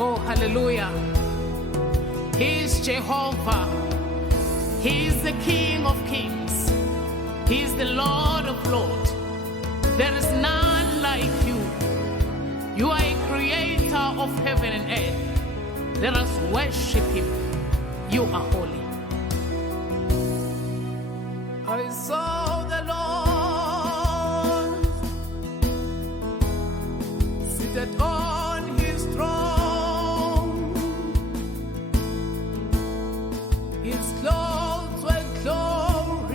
Oh, hallelujah. He is Jehovah. He is the King of kings. He is the Lord of lords. There is none like you. You are a creator of heaven and earth. Let us worship him. You are holy. I saw the Lord seated on his throne. His clothes were glory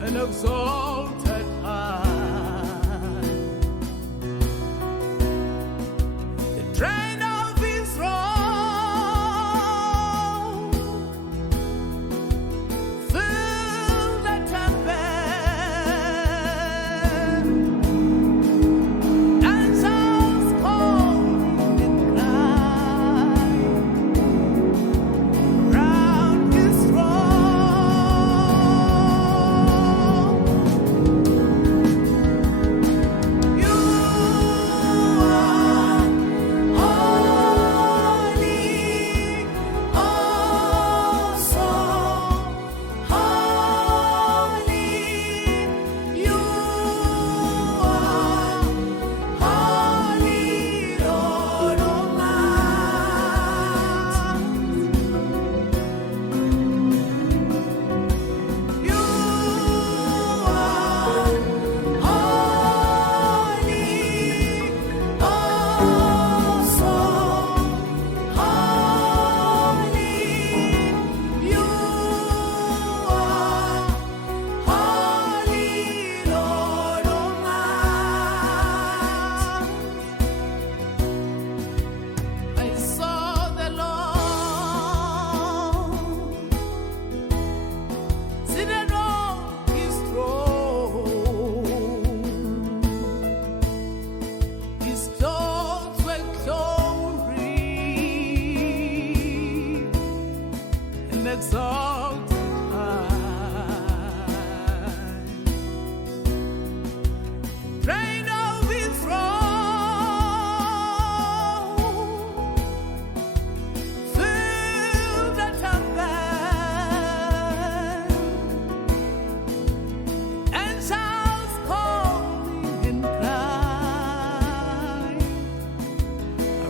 and exalted high. The train of his robe filled the temple, and souls called and cried round his throne. You are holy, oh so holy. You are holy, Lord Almighty. You are holy, oh so holy. You are holy, Lord Almighty. I saw the Lord seated on his throne. His clothes were glory and exalted high. Train of his robe filled the temple, and shouts calling and crying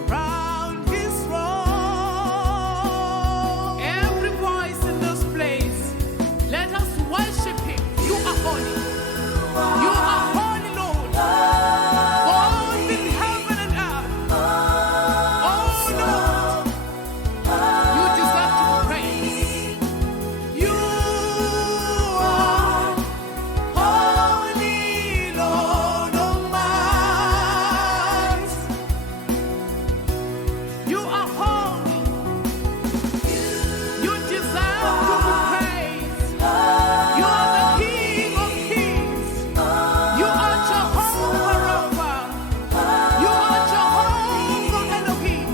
around his throne. Every voice in this place, let us worship him. You are holy. You are holy, Lord. All in heaven and earth. Oh, Lord, you deserve to be praised. You are holy, Lord Almighty. You are holy. You deserve to be praised. You are the King of kings. You are Jehovah Rapha. You are Jehovah Elohim.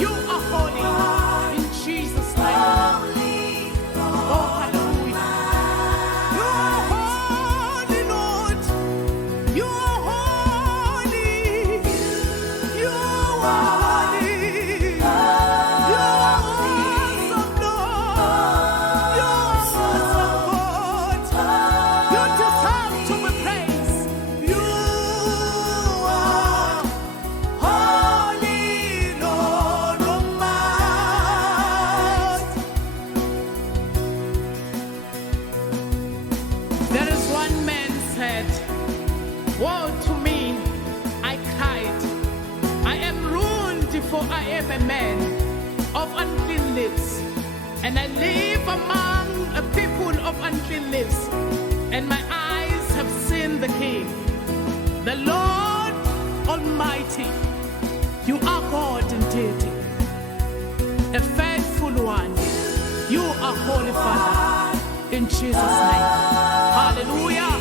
You are holy. In Jesus' name. Oh, hallelujah. You are holy, Lord. You are holy. You are holy. You are awesome, Lord. You are awesome, God. You deserve to be praised. You are holy, Lord Almighty. There is one man said, woe to me, I cried. I am ruined, for I am a man of unclean lips, and I live among a people of unclean lips, and my eyes have seen the King, the Lord Almighty. You are God indeed, a faithful one. You are Holy Father, in Jesus' name. Hallelujah.